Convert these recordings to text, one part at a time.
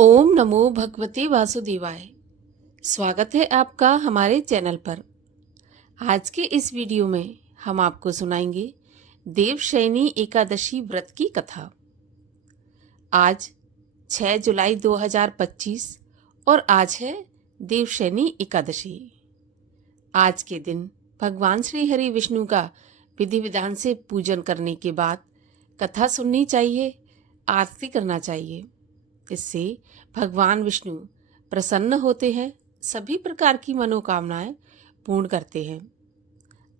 ओम नमो भगवते वासुदेवाय। स्वागत है आपका हमारे चैनल पर। आज के इस वीडियो में हम आपको सुनाएंगे देवशयनी एकादशी व्रत की कथा। आज 6 जुलाई 2025 और आज है देवशयनी एकादशी। आज के दिन भगवान श्री हरि विष्णु का विधि विधान से पूजन करने के बाद कथा सुननी चाहिए, आरती करना चाहिए। इससे भगवान विष्णु प्रसन्न होते हैं, सभी प्रकार की मनोकामनाएं पूर्ण करते हैं।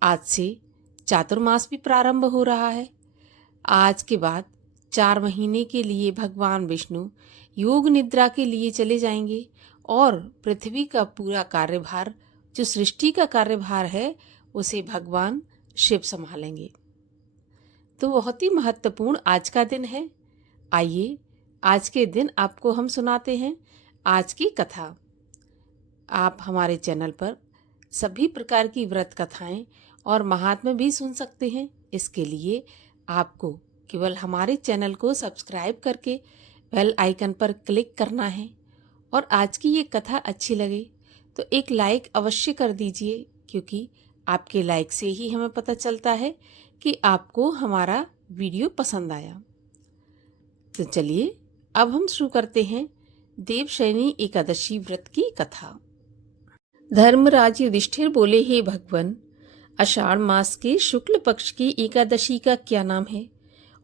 आज से चातुर्मास भी प्रारंभ हो रहा है। आज के बाद 4 महीने के लिए भगवान विष्णु योग निद्रा के लिए चले जाएंगे और पृथ्वी का पूरा कार्यभार, जो सृष्टि का कार्यभार है, उसे भगवान शिव संभालेंगे। तो बहुत ही महत्वपूर्ण आज का दिन है। आइए आज के दिन आपको हम सुनाते हैं आज की कथा। आप हमारे चैनल पर सभी प्रकार की व्रत कथाएं और महात्म्य भी सुन सकते हैं। इसके लिए आपको केवल हमारे चैनल को सब्सक्राइब करके बेल आइकन पर क्लिक करना है। और आज की ये कथा अच्छी लगे तो एक लाइक अवश्य कर दीजिए, क्योंकि आपके लाइक से ही हमें पता चलता है कि आपको हमारा वीडियो पसंद आया। तो चलिए अब हम शुरू करते हैं देवशयनी एकादशी व्रत की कथा। धर्मराज युधिष्ठिर बोले, हे भगवान, आषाढ़ मास के शुक्ल पक्ष की एकादशी का क्या नाम है?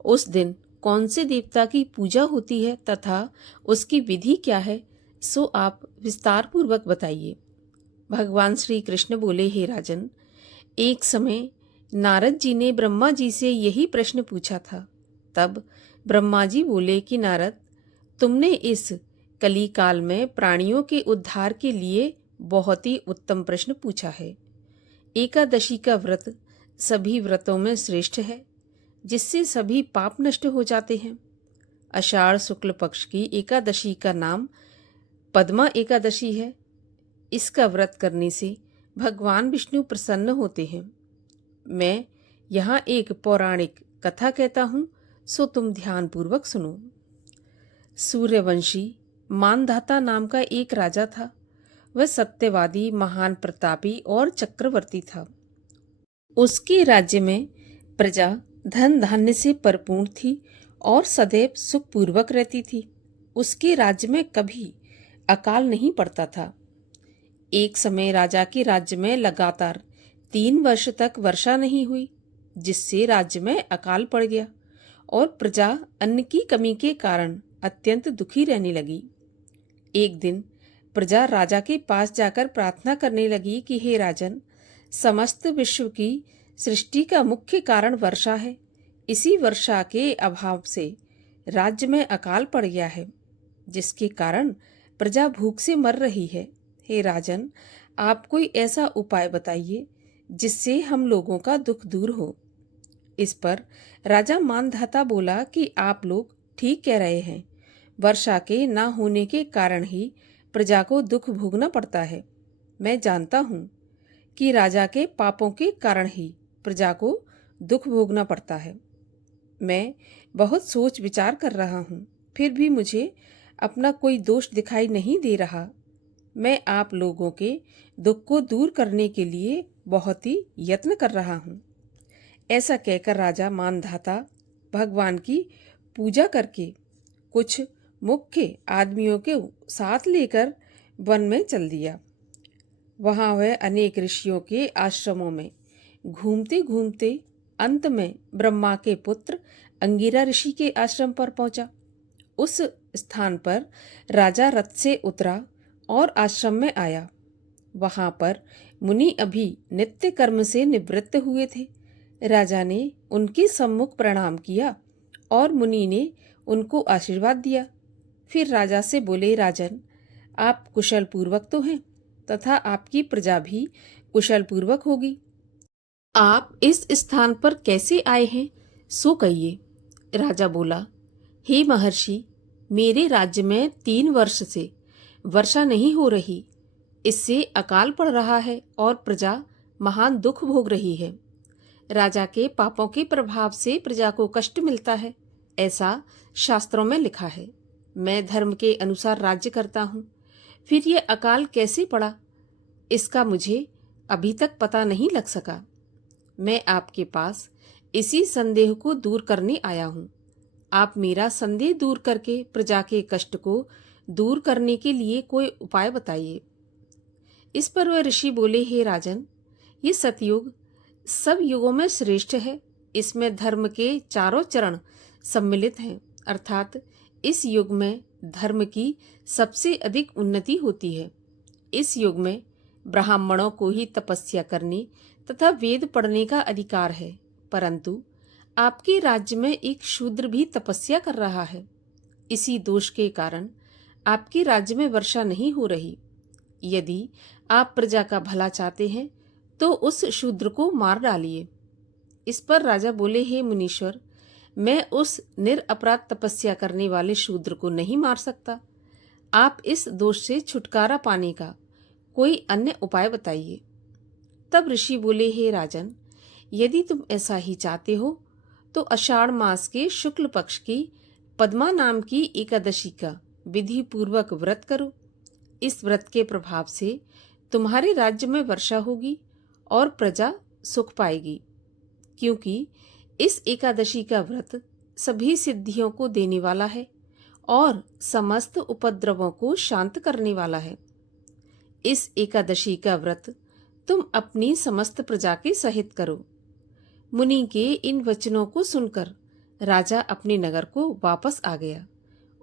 उस दिन कौन से देवता की पूजा होती है तथा उसकी विधि क्या है? सो आप विस्तार पूर्वक बताइए। भगवान श्री कृष्ण बोले, हे राजन, एक समय नारद जी ने ब्रह्मा जी से यही प्रश्न पूछा था। तब ब्रह्मा जी बोले कि नारद, तुमने इस कली काल में प्राणियों के उद्धार के लिए बहुत ही उत्तम प्रश्न पूछा है। एकादशी का व्रत सभी व्रतों में श्रेष्ठ है, जिससे सभी पाप नष्ट हो जाते हैं। आषाढ़ शुक्ल पक्ष की एकादशी का नाम पद्मा एकादशी है। इसका व्रत करने से भगवान विष्णु प्रसन्न होते हैं। मैं यहाँ एक पौराणिक कथा कहता हूँ, सो तुम ध्यानपूर्वक सुनो। सूर्यवंशी मानधाता नाम का एक राजा था। वह सत्यवादी, महान प्रतापी और चक्रवर्ती था। उसके राज्य में प्रजा धन धान्य से परिपूर्ण थी और सदैव सुखपूर्वक रहती थी। उसके राज्य में कभी अकाल नहीं पड़ता था। एक समय राजा के राज्य में लगातार 3 वर्ष तक वर्षा नहीं हुई, जिससे राज्य में अकाल पड़ गया और प्रजा अन्न की कमी के कारण अत्यंत दुखी रहने लगी। एक दिन प्रजा राजा के पास जाकर प्रार्थना करने लगी कि हे राजन, समस्त विश्व की सृष्टि का मुख्य कारण वर्षा है। इसी वर्षा के अभाव से राज्य में अकाल पड़ गया है, जिसके कारण प्रजा भूख से मर रही है। हे राजन, आप कोई ऐसा उपाय बताइए जिससे हम लोगों का दुख दूर हो। इस पर राजा मानधाता बोला कि आप लोग ठीक कह रहे हैं। वर्षा के न होने के कारण ही प्रजा को दुख भोगना पड़ता है। मैं जानता हूँ कि राजा के पापों के कारण ही प्रजा को दुख भोगना पड़ता है। मैं बहुत सोच विचार कर रहा हूँ, फिर भी मुझे अपना कोई दोष दिखाई नहीं दे रहा। मैं आप लोगों के दुख को दूर करने के लिए बहुत ही यत्न कर रहा हूँ। ऐसा कहकर राजा मानधाता भगवान की पूजा करके कुछ मुख्य आदमियों के साथ लेकर वन में चल दिया। वहाँ वह अनेक ऋषियों के आश्रमों में घूमते घूमते अंत में ब्रह्मा के पुत्र अंगिरा ऋषि के आश्रम पर पहुंचा। उस स्थान पर राजा रथ से उतरा और आश्रम में आया। वहाँ पर मुनि अभी नित्य कर्म से निवृत्त हुए थे। राजा ने उनके सम्मुख प्रणाम किया और मुनि ने उनको आशीर्वाद दिया। फिर राजा से बोले, राजन, आप कुशल पूर्वक तो हैं तथा आपकी प्रजा भी कुशल पूर्वक होगी। आप इस स्थान पर कैसे आए हैं, सो कहिए। राजा बोला, हे महर्षि, मेरे राज्य में 3 वर्ष से वर्षा नहीं हो रही। इससे अकाल पड़ रहा है और प्रजा महान दुख भोग रही है। राजा के पापों के प्रभाव से प्रजा को कष्ट मिलता है, ऐसा शास्त्रों में लिखा है। मैं धर्म के अनुसार राज्य करता हूँ, फिर ये अकाल कैसे पड़ा, इसका मुझे अभी तक पता नहीं लग सका। मैं आपके पास इसी संदेह को दूर करने आया हूँ। आप मेरा संदेह दूर करके प्रजा के कष्ट को दूर करने के लिए कोई उपाय बताइए। इस पर वह ऋषि बोले, हे राजन, ये सतयुग सब युगों में श्रेष्ठ है। इसमें धर्म के चारों चरण सम्मिलित हैं, अर्थात इस युग में धर्म की सबसे अधिक उन्नति होती है। इस युग में ब्राह्मणों को ही तपस्या करने तथा वेद पढ़ने का अधिकार है, परंतु आपके राज्य में एक शूद्र भी तपस्या कर रहा है। इसी दोष के कारण आपके राज्य में वर्षा नहीं हो रही। यदि आप प्रजा का भला चाहते हैं तो उस शूद्र को मार डालिए। इस पर राजा बोले, हे मुनीश्वर, मैं उस निरपराध तपस्या करने वाले शूद्र को नहीं मार सकता। आप इस दोष से छुटकारा पाने का कोई अन्य उपाय बताइए। तब ऋषि बोले, हे राजन, यदि तुम ऐसा ही चाहते हो तो आषाढ़ मास के शुक्ल पक्ष की पद्मा नाम की एकादशी का विधि पूर्वक व्रत करो। इस व्रत के प्रभाव से तुम्हारे राज्य में वर्षा होगी और प्रजा सुख पाएगी, क्योंकि इस एकादशी का व्रत सभी सिद्धियों को देने वाला है और समस्त उपद्रवों को शांत करने वाला है। इस एकादशी का व्रत तुम अपनी समस्त प्रजा के सहित करो। मुनि के इन वचनों को सुनकर राजा अपने नगर को वापस आ गया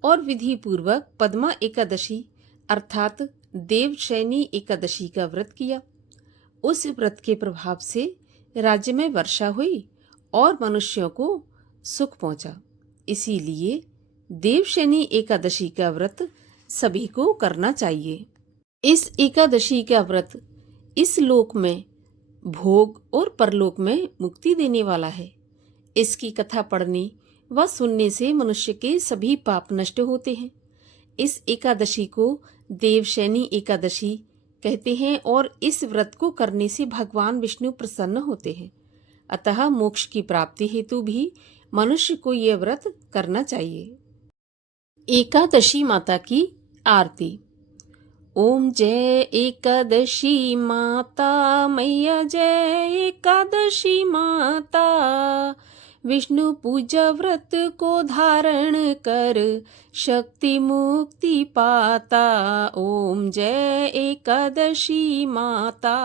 और विधि पूर्वक पद्मा एकादशी अर्थात देवशयनी एकादशी का व्रत किया। उस व्रत के प्रभाव से राज्य में वर्षा हुई और मनुष्यों को सुख पहुंचा। इसीलिए देवशयनी एकादशी का व्रत सभी को करना चाहिए। इस एकादशी का व्रत इस लोक में भोग और परलोक में मुक्ति देने वाला है। इसकी कथा पढ़ने व सुनने से मनुष्य के सभी पाप नष्ट होते हैं। इस एकादशी को देवशयनी एकादशी कहते हैं और इस व्रत को करने से भगवान विष्णु प्रसन्न होते हैं। अतः मोक्ष की प्राप्ति हेतु भी मनुष्य को यह व्रत करना चाहिए। एकादशी माता की आरती। ओम जय एकादशी माता मैया, जय एकादशी माता। विष्णु पूजा व्रत को धारण कर शक्ति मुक्ति पाता। ओम जय एकादशी माता।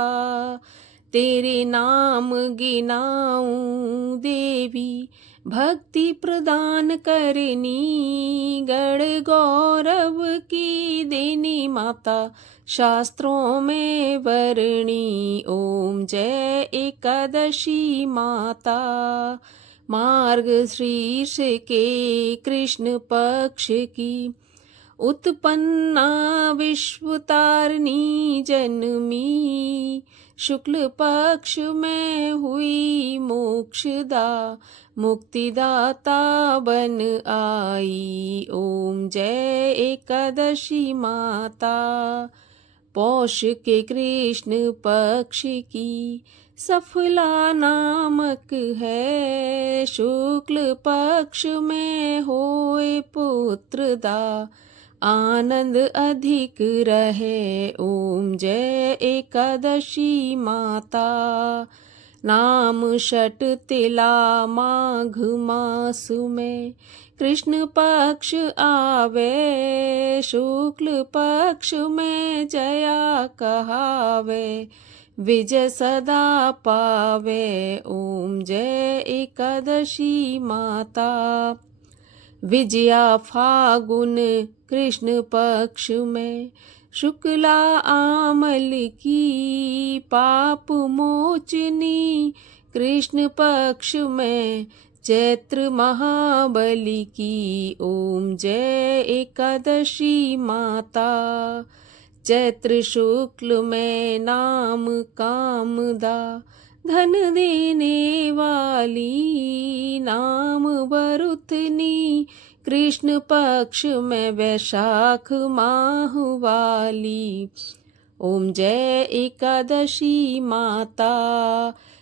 तेरे नाम गिनाऊं देवी, भक्ति प्रदान करनी। गण गौरव की देनी माता, शास्त्रों में वर्णी। ओम जय एकादशी माता। मार्ग शीर्ष के कृष्ण पक्ष की उत्पन्ना विश्वतारिणी जन्मी। शुक्ल पक्ष में हुई मोक्षदा, मुक्तिदाता बन आई। ओम जय एकादशी माता। पौष के कृष्ण पक्ष की सफला नामक है। शुक्ल पक्ष में होए पुत्रदा, आनंद अधिक रहे। ओम जय एकादशी माता। नाम षट तिला माघ मास में कृष्ण पक्ष आवे। शुक्ल पक्ष में जया कहावे, विजय सदा पावे। ओम जय एकादशी माता। विजया फागुन कृष्ण पक्ष में शुक्ला आमल की। पाप मोचनी कृष्ण पक्ष में चैत्र महाबली की। ओम जय एकादशी माता। चैत्र शुक्ल में नाम कामदा, धन देने वाली। नाम वरुथनी कृष्ण पक्ष में वैशाख माह वाली। ओम जय एकादशी माता।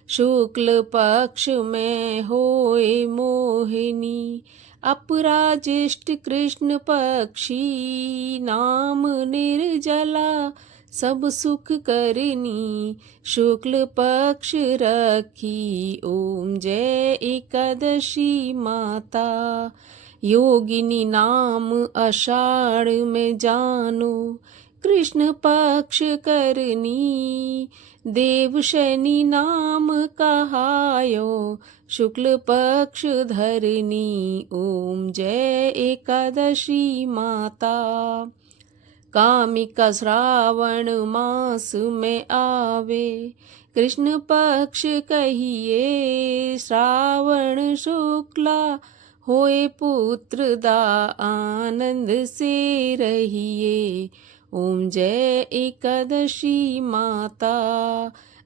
शुक्ल पक्ष में होए मोहिनी, अपराजिष्ट कृष्ण पक्षी नाम निर्जला सब सुख करनी शुक्ल पक्ष रखी ओम जय एकादशी माता। योगिनी नाम आषाढ़ में जानो कृष्ण पक्ष करनी देवशैनी नाम कहायो शुक्ल पक्ष धरनी ओम जय एकादशी माता। कामिका श्रावण मास में आवे कृष्ण पक्ष कहिए श्रावण शुक्ला होए पुत्र दा आनंद से रहिए ओम जय एकादशी माता।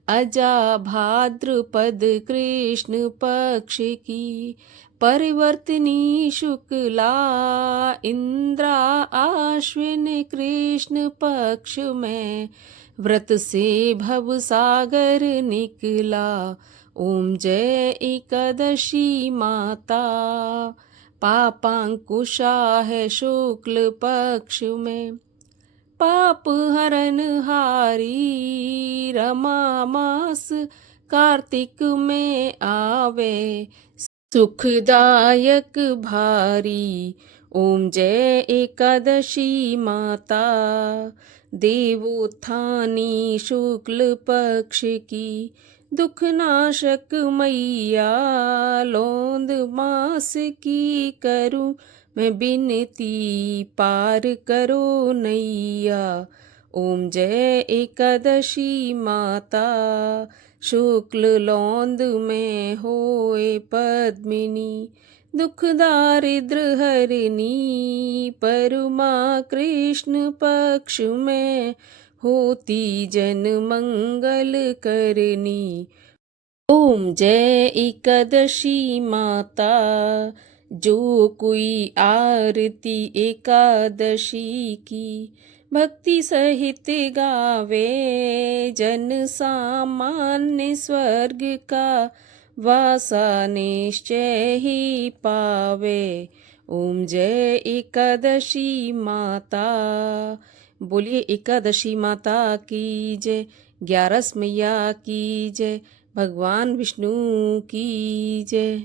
अजा भाद्रपद कृष्ण पक्ष की परिवर्तनी शुक्ला इंद्रा आश्विन कृष्ण पक्ष में व्रत से भव सागर निकला ओम जय एकादशी माता। पापांकुशा है शुक्ल पक्ष में पाप हरन हारी रमा मास कार्तिक में आवे सुखदायक भारी ओम जय एकादशी माता। देवोत्थानी शुक्ल पक्ष की दुखनाशक मैया लोंद मास की करूं मैं बिनती पार करो नैया ओम जय एकादशी माता। शुक्ल लौंद में होए पद्मिनी दुख दारिद्र हरनी परमा कृष्ण पक्ष में होती जन मंगल करनी ओम जय एकादशी माता। जो कोई आरती एकादशी की भक्ति सहित गावे जन सामान्य स्वर्ग का वासा निश्चय ही पावे ओम जय एकादशी माता। बोलिए एकादशी माता की जय, 11 मैया की जय, भगवान विष्णु की जय।